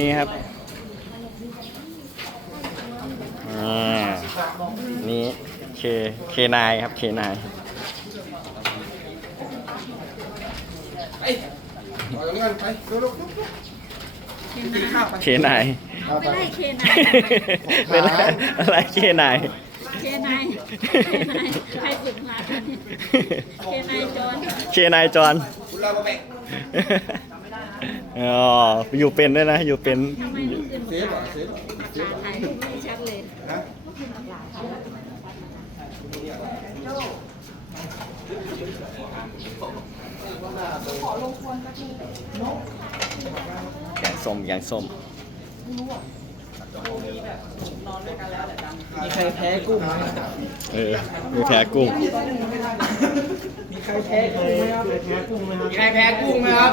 นี้ครับอ่านี่เคเคนายครับเคนายต่อจากนี้กันไปเร็วๆกินข้าวไปเคนายเอาไปไล่เคนายเป็นอะไรอะไรเคนายเคนายเคนายใครฝึกมาเคนายจอนเคนายจอนคุณลาบะแบก อ๋ออยู่เป็นด้วยนะ อยู่เป็นเซฟเหรอเซฟเหรอเซฟเหรอถ่ายรูปไม่ชัดเลยนะแกงส้มแกงส้มมีใครแพ้กุ้งไหมเออมีแพ้กุ้ง มีใครแพ้กุ้งไหมครับมีใครแพ้กุ้งไหมครับ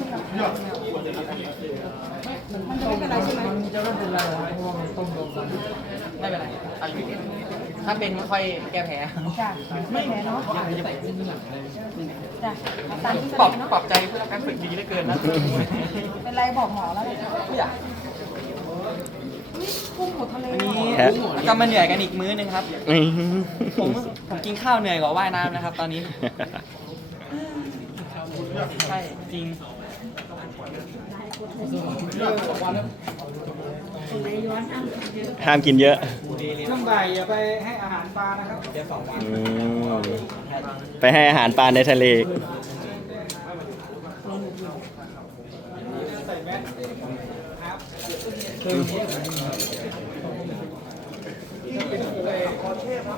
มันจะไม่เป็นไรใช่ไหมมันจะไม่เป็นไรหรอกเพราะว่ามันต้มรวมกันไม่เป็นไรเอาอยู่ถ้าเป็นก็ค่อยแก้แพ้จ้ะไม่แพ้เนาะจ้ะเอาตามที่ปรับเป็นเนาะปรับใจเพื่อการฝึกดีเหลือเกินนะเป็นไรบอกหมอแล้วเลยไม่อยากอุ๊ยกุ้งหมดทะเลวันเหรนี้อก็มาเหนื่อยกันอีกมื้อนึงครับอื้อผมผมกินข้าวเหนื่อยกว่าว่ายน้ำนะครับ ตอนนี้ใช่จริงคนไหนย้อนอ้ำเยอะห้ามกินเยอะช่วงบ่ายอย่าไปให้อาหารปลานะครับเดี๋ยวสองวันอืมไปให้อาหารปลาในทะเล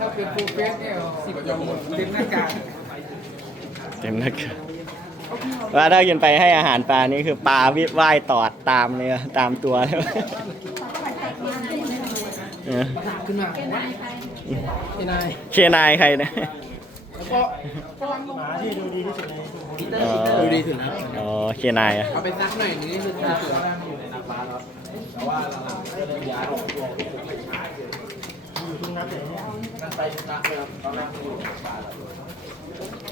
ถ้าเป็นฟูลเฟสเนี่ยสิบกว่าหมดเต็มหน้ากากเต็มนะครับ ว่าถ้ากินไปให้อาหารปลานี่คือปลาวิว่ายตอดตามเลยอะตามตัวเลยเออขึ้นมาเป็นนายใครพี่นายเคนายใครนะหมาที่ดูดีที่สุดในอ๋อดูดีสุดนะอ๋อเคนายอะเอาไปซักหน่อยนึงนี่คือเสือนั่งอยู่ในน้ำปลาแล้วแต่ว่าหลังๆก็เลยย้ายออกตัวอยู่ตรงนั้นเลยนั่นไปชนะเลยครับตอนแรกอยู่ในน้ำปลาแล้ว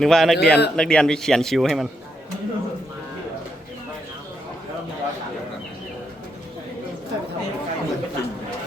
นึกว่านักเรียนนักเรียนไปเขียนคิวให้มัน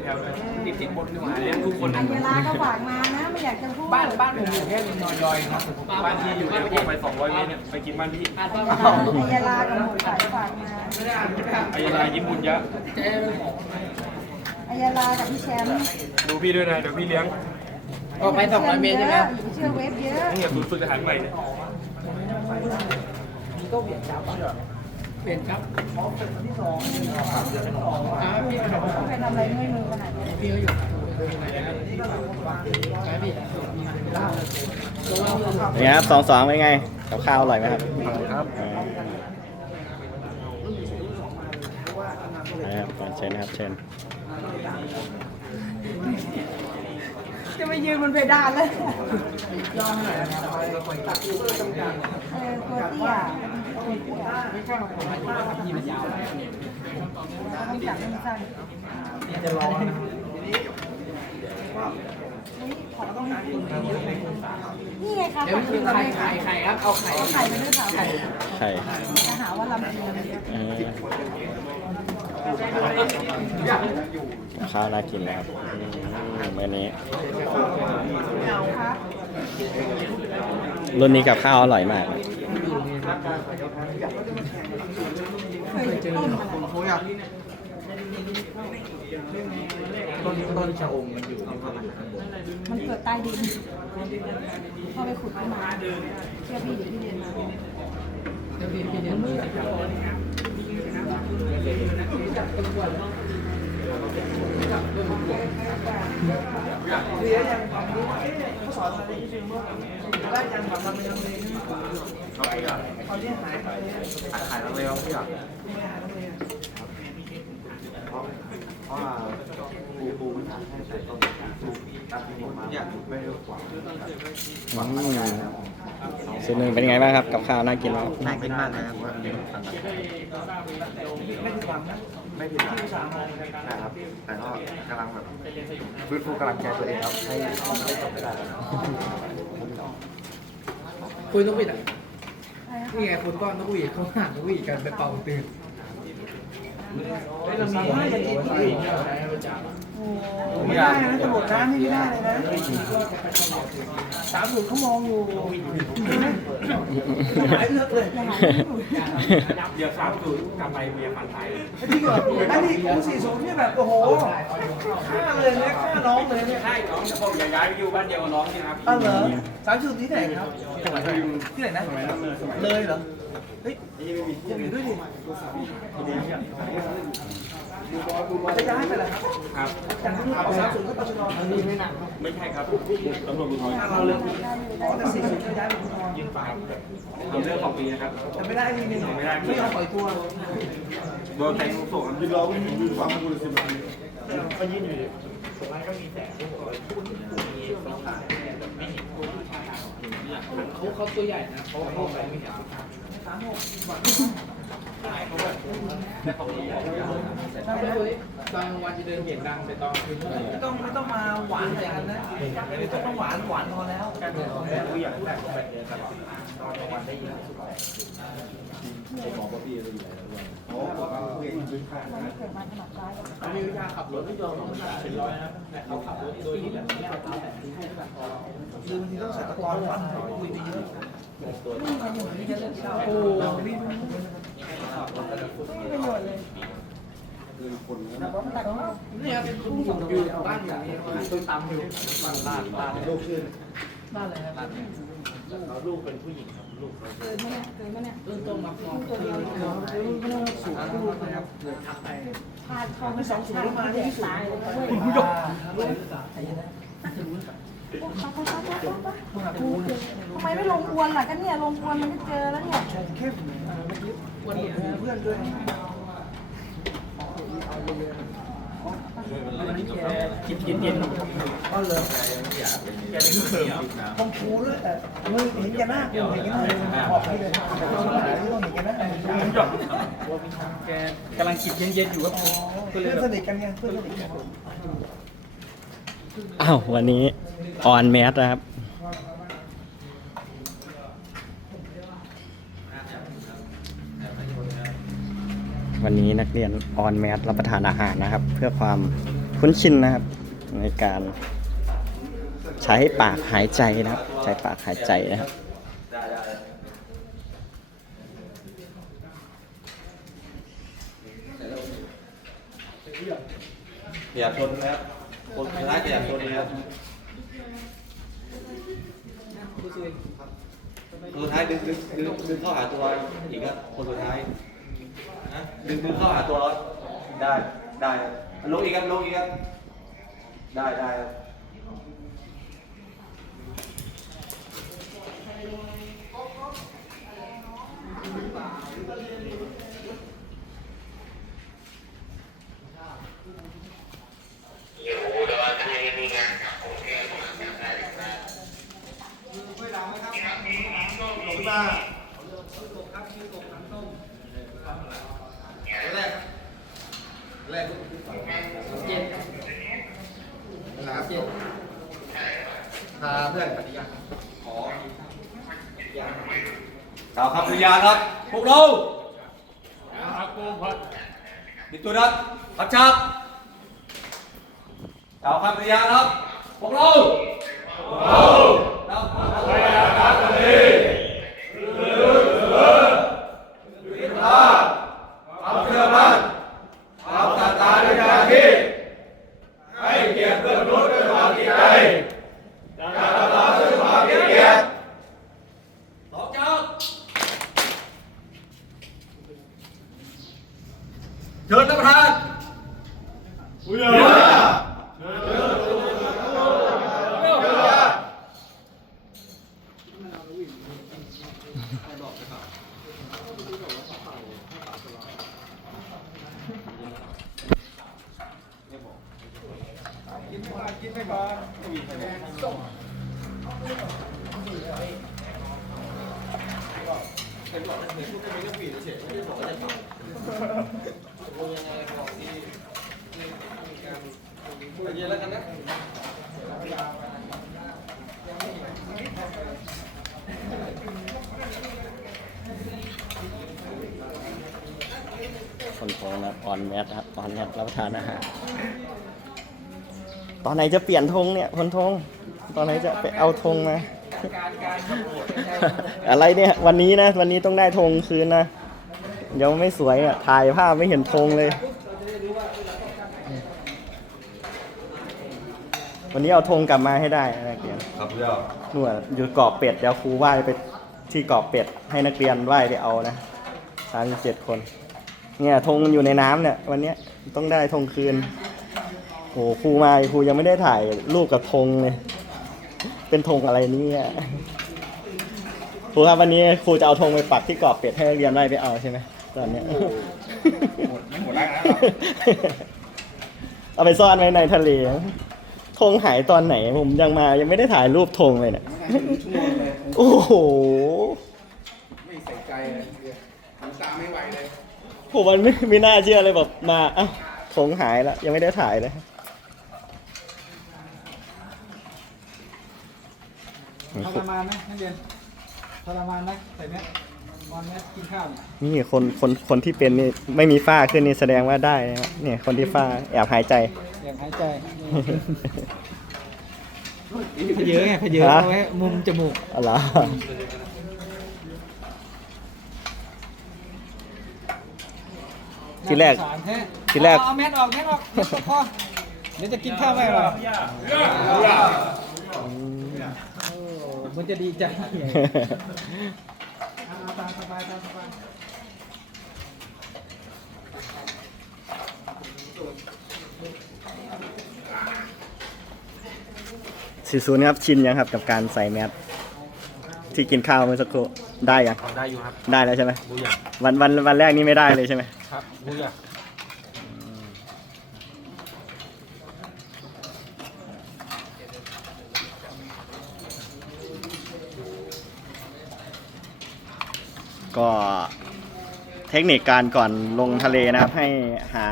ญญาลาก็ฝากมานะไม่อยากจะพูดบ้านบ้านผมอยู่แค่ริมนอยอยครับบ้านที่อยู่แค่ยพวกไป200เมตรเนี่ยไปกินบ้านพี่อัญญาลากับหมดสายฝากมาอายาลายิ้มบุญเยอะอัญญาลากับพี่แชมป์ดูพี่ด้วยนะเดี๋ยวพี่เลี้ยงออกไป200เมตรใช่ไหมเชื่อเว็บเยอะนี่ศูนย์ฝึกทหารใหม่เนี่ยก็ เปลี่ยนครับเปลี่ยนครับที่สองครับพี่เป็นอะไรเมื่อยมือขนาดนี้พี่เขาอยู่ไหนครับไปพี่นี่ครับสองสองเป็นไงกับข้าวอร่อยไหมครับครับนะครับเชิญนะครับเชิญ จะมายืนบนเพดานเลยย่อหน่อยนะครับเออตัวเตี้ยไม่ใช่ของผมพี่มันยาวต้องจับมือสั้นจะรอนะนี่ไงครับเดี๋ยวคือไข่ไข่ไข่ครับ เอาไข่เอาไข่ไปด้วยค่ะไข่ไข่จะหาว่าลำเอียงออกับข้าวน่ากินนะครับ อืมมื้อนี้ครับรุ่นนี้กับข้าวอร่อยมากเคยต้มอะไรโอ้ยอะต้นต้นชะอมมันอยู่ที่ข้างบนมันเกิดใต้ดินพอไปขุดขึ้นมาเชื่อพี่เดี๋ยวพี่เรียนมาขายขายแล้ว เลยครับพี่อะเพราะว่าปูปูมันขายให้ใส่ต้นปูตามที่ผมมาเนี่ยไม่ได้กว่า สุดหนึ่งเป็นไงบ้างครับกับข้าวน่ากินไหมครับน่ากินมากเลยครับไม่ผิดหวังนะครับ แต่ก็กำลังแบบฟื้นฟูกำลังใจตัวเองครับให้ให้จบไม่ได้แล้วคุยนกหวีดอะนี่ไงคุณก้อนนกหวีดเขาหานกหวีดกันไปเป่าตื่น ไม่ได้นะตำรวจร้านนี่ไม่ได้เลยนะสามหมื่นเขามองอยู่หายเลือกเลยอย่าหายเลือกเลยเดี๋ยวสามศูนย์กลับไปเมียฟันไทยจริงเหรอไอ้นี่กูสี่ศูนย์เนี่ยแบบโอ้โหฆ่าเลยเนี่ยฆ่าน้องเลยเนี่ยใช่น้องจะผมย้ายไปอยู่บ้านเดียวกับน้องนี่ครับอ้าวเหรอสามศูนย์ที่ไหนครับที่ไหนนะเลยเหรอเฮ้ยยังอยู่ด้วยดิ จะย้ายไปเหรอครับครับจากที่เอาสามศูนย์ก็ตชดอันนี้ไม่หนักไม่ใช่ครับตำรวจภูธรเราเลยอ๋อแต่สี่ศูนย์ก็ย้ายไปภูธรยิงปากทำเรื่องของปีนะครับแต่ไม่ได้ทีนึงไม่ได้ไม่ยอมปล่อยตัวโดนแทงลูกโซ่ครับยืนรอไม่ถึงยืนฟังกูเลยสิบนาทีเขาเขาตัวใหญ่นะเขาเขาไปไม่เห็นสามหก ตอนกลางวันจะเดินเห็นดังแต่ตอนคืนเท่าไหร่ไม่ต้องไม่ต้องมาหวานใส่กันนะไม่ต้องหวานหวานพอแล้วการเดินของแม่ผู้ใหญ่แต่ผมแบบเดินตลอด ตอนกลางวันได้ยินสุดผมบอกว่าพี่จะอยู่ไหนแล้วโอ้บอกว่าพี่อยู่ที่ข้างมันไม่เกิดมาขนาดร้ายเขามีวิชาขับรถที่ยอมต้องขนาดเป็นร้อยนะแต่เขาขับรถโดยที่แบบไม่เอาตามแบบนี้ให้แบบคือบางทีต้องใส่ตะกอนฟันคุยไปเยอะไม่มีประโยชน์ที่จะเลิกโอ้ไม่มีประโยชน์เลยแต่ก็เนี่ยเป็นผู้ผมอยู่บ้านอยู่นี่ต้นตำอยู่บ้านบ้านบ้านลูกชื่อบ้านอะไรครับบ้าน เนี่ยเขาลูกเป็นผู้หญิงครับลูกเขาเกินไหมเนี่ยเกินไหมเนี่ยต้นต้มมักมองตัวเดียวเดียวไม่ต้องสูงลูกนะครับเลยทักไปพาเขาไปสองสูงมาที่สุดเลยทำไมไม่ลงอวนล่ะก็เนี่ยลงอวนมันก็เจอแล้วเนี่ยเข้มเมื่อกี้เพื่อนด้วย คิดเย็นก็เลยต้องคูด้วยแต่มึงเห็นกันหน้ากูเห็นกันหน้าขอบไปเลยต้องเห็นกันหน้าแกกำลังคิดเย็นๆอยู่ครับเพื่อนสนิทกันไงเพื่อนสนิทกันอ้าววันนี้ออนแมสนะครับวันนี้นักเรียนออนแมสรับประทานอาหารนะครับ เพื่อความ คุ้นชินนะครับ ในการใช้ปากหายใจนะครับ ใช้ปากหายใจนะครับอย่าชนนะครับ คนสุดท้ายอย่าชนนะครับคนสุดท้ายดึงดึงดึงดึงเข้าหาตัวอีกครับคนสุดท้ายนะดึงดึงเข้าหาตัวได้ได้ ลงอีกครับลงอีกครับได้ได้ครับ นะครับ กล่าวคำปฏิญาณครับ พวกเราดิตัวนัดขับชับกล่าวคำปฏิญาณครับพวกเราเรา เชิญท่านประธาน คนโทงนะครับออนแมทนะครับออนแมทรับประทานอาหารตอนไหนจะเปลี่ยนธงเนี่ยคนธงตอนไหนจะไปเอาธงมาอะไรเนี่ยวันนี้นะ วันนี้ต้องได้ธงคืนนะเดี๋ยวไม่สวยอะถ่ายภาพไม่เห็นธงเลย วันนี้เอาธงกลับมาให้ได้นะนักเรียนครับเจ้าหน่วยอยู่เกาะเป็ดเดี๋ยวครูไหว้ไปที่เกาะเป็ดให้นักเรียนไหว้ไปเอานะสามสิบเจ็ดคน เนี่ยธงมันอยู่ในน้ำเนี่ย วันเนี้ยต้องได้ธงคืนโอ้ครูมาครูยังไม่ได้ถ่ายรูปกับธงเลยเป็นธงอะไรเนี่ยครูครับวันนี้ครูจะเอาธงไปปักที่เกาะเป็ดให้นักเรียนไหว้ไปเอาใช่ไหมตอนเนี้ยหมดไม่หมดแล้วนะเอาไปซ่อนไว้ในทะเลธงหายตอนไหนผมยังมายังไม่ได้ถ่ายรูปธงเลยเนี่ยชั่วโมงเลยโอ้โห ไม่ใส่ใจเลยผมตามไม่ไหวเลย ผมมันไม่ไม่น่าเชื่อเลยแบบมาเอ้าธงหายแล้วยังไม่ได้ถ่ายเลยทรมานไหมนักเรียนทรมานไหมใส่เนี้ยนอนเนี้ยกินข้าวเนี่ยนี่คนคนคนที่เป็นนี่ไม่มีฝ้าขึ้นนี่แสดงว่าได้นะครับเนี่ยคนที่ฝ้าแอบหายใจ อยากหายใจพเยอะไงพเยอะฮะ เอาไว้มุมจมูกอะไรอ ทีแรก น่าสงสารแท้ทีแรก เอาเอาแมสออกแมสออกแมสออกพอเดี๋ยวจะกินข้าวไม่หรอโอ้มันจะดีใจเอาตามสบายตามสบายสี่ศูนย์ครับชินยังครับกับการใส่แมส ที่กินข้าวเมื่อสักครู่ได้ยังได้อยู่ครับได้แล้วใช่ไหมบูอยากวันวันวันแรกนี่ไม่ได้เลยใช่ไหมครับบูอยากก็เทคนิคการก่อนลงทะเลนะครับ ให้หา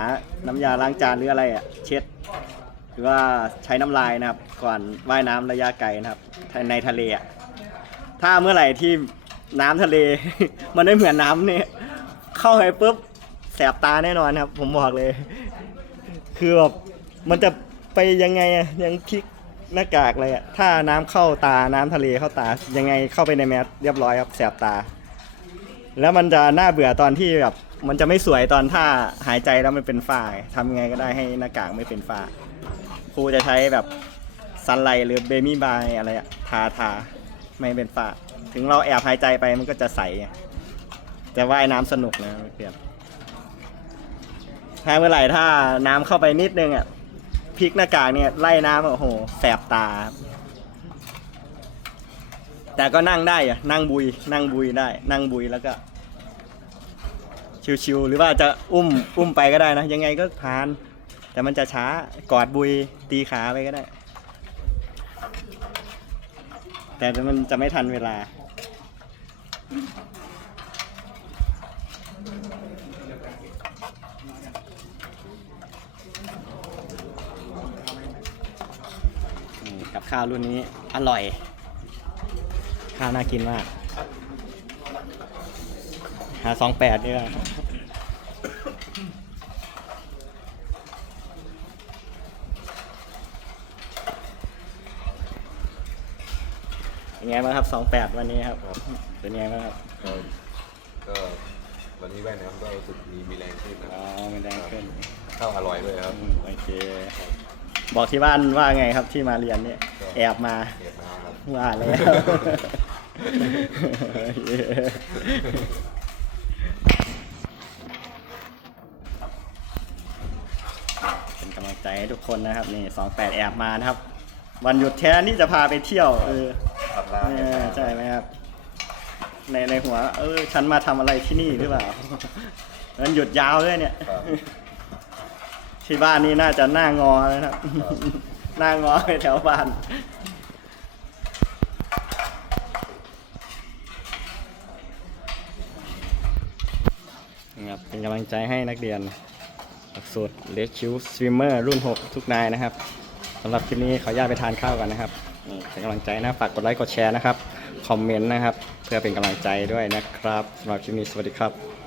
น้ำยาล้างจานหรืออะไรอะเช็ด หรือว่าใช้น้ำลายนะครับ ก่อนว่ายน้ำระยะไกลนะครับในทะเลอะ ถ้าเมื่อไหร่ที่น้ำทะเล มันไม่เหมือนน้ำเนี่ย เข้าไปปุ๊บแสบตาแน่นอนครับ ผมบอกเลย คือแบบมันจะไปยังไงอะยังพลิกหน้ากากเลยอะถ้าน้ำเข้าตาน้ำทะเลเข้าตายังไงเข้าไปในแมสเรียบร้อยครับแสบตา แล้วมันจะน่าเบื่อตอนที่แบบมันจะไม่สวยตอนถ้าหายใจแล้วมันเป็นฝ้าทำยังไงก็ได้ให้หน้ากากไม่เป็นฝ้าครูจะใช้แบบซันไลหรือเบมี่บายอะไรอะทาทา ไม่เป็นฝ้า ถึงเราแอบหายใจไปมันก็จะใสไงแต่ว่ายน้ำสนุกนะเปรียบถ้าเมื่อไหร่ถ้าน้ำเข้าไปนิดนึงอะพลิกหน้ากากเนี่ยไล่น้ำโอ้โหแสบตา แต่ก็นั่งได้อะนั่งบุย นั่งบุยได้ นั่งบุยแล้วก็ ชิวๆหรือว่าจะอุ้มอุ้มไปก็ได้นะยังไงก็ผ่าน แต่มันจะช้ากอดบุยตีขาไปก็ได้ แต่มันจะไม่ทันเวลาอกับข้าวรุ่นนี้อร่อย ข้าวน่ากินมาก หาสองแปดดีกว่า ไงบ้างครับสองแปดวันนี้ครับผมเป็นไงบ้างครับ ก็วันนี้ว่ายน้ำก็รู้สึกมีมีแรงขึ้นนะอ๋อไม่ได้ขึ้น ข้าวอร่อยด้วยครับอืมโอเค บอกที่บ้านว่าไงครับที่มาเรียนเนี่ยแอบมาเก็บมาครับ ว่าแล้วเป็นกำลังใจให้ทุกคนนะครับ นี่สองแปดแอบมานะครับ วันหยุดแทนที่จะพาไปเที่ยวเออ ขับลาเออใช่ไหมครับ ในในหัว เออฉันมาทำอะไรที่นี่หรือเปล่ามันหยุดยาวเลยเนี่ยที่บ้านนี่น่าจะหน้างอแล้วนะครับ หน้างอแถวบ้าน นะครับเป็นกำลังใจให้นักเรียนหลักสูตรเลดคิวสวิมเมอร์รุ่น 6 ทุกนายนะครับสำหรับคลิปนี้ขออนุญาตไปทานข้าวกันนะครับนี่ เป็นกำลังใจนะฝากกดไลค์กดแชร์นะครับ คอมเมนต์นะครับ เพื่อเป็นกำลังใจด้วยนะครับสำหรับคลิปนี้สวัสดีครับ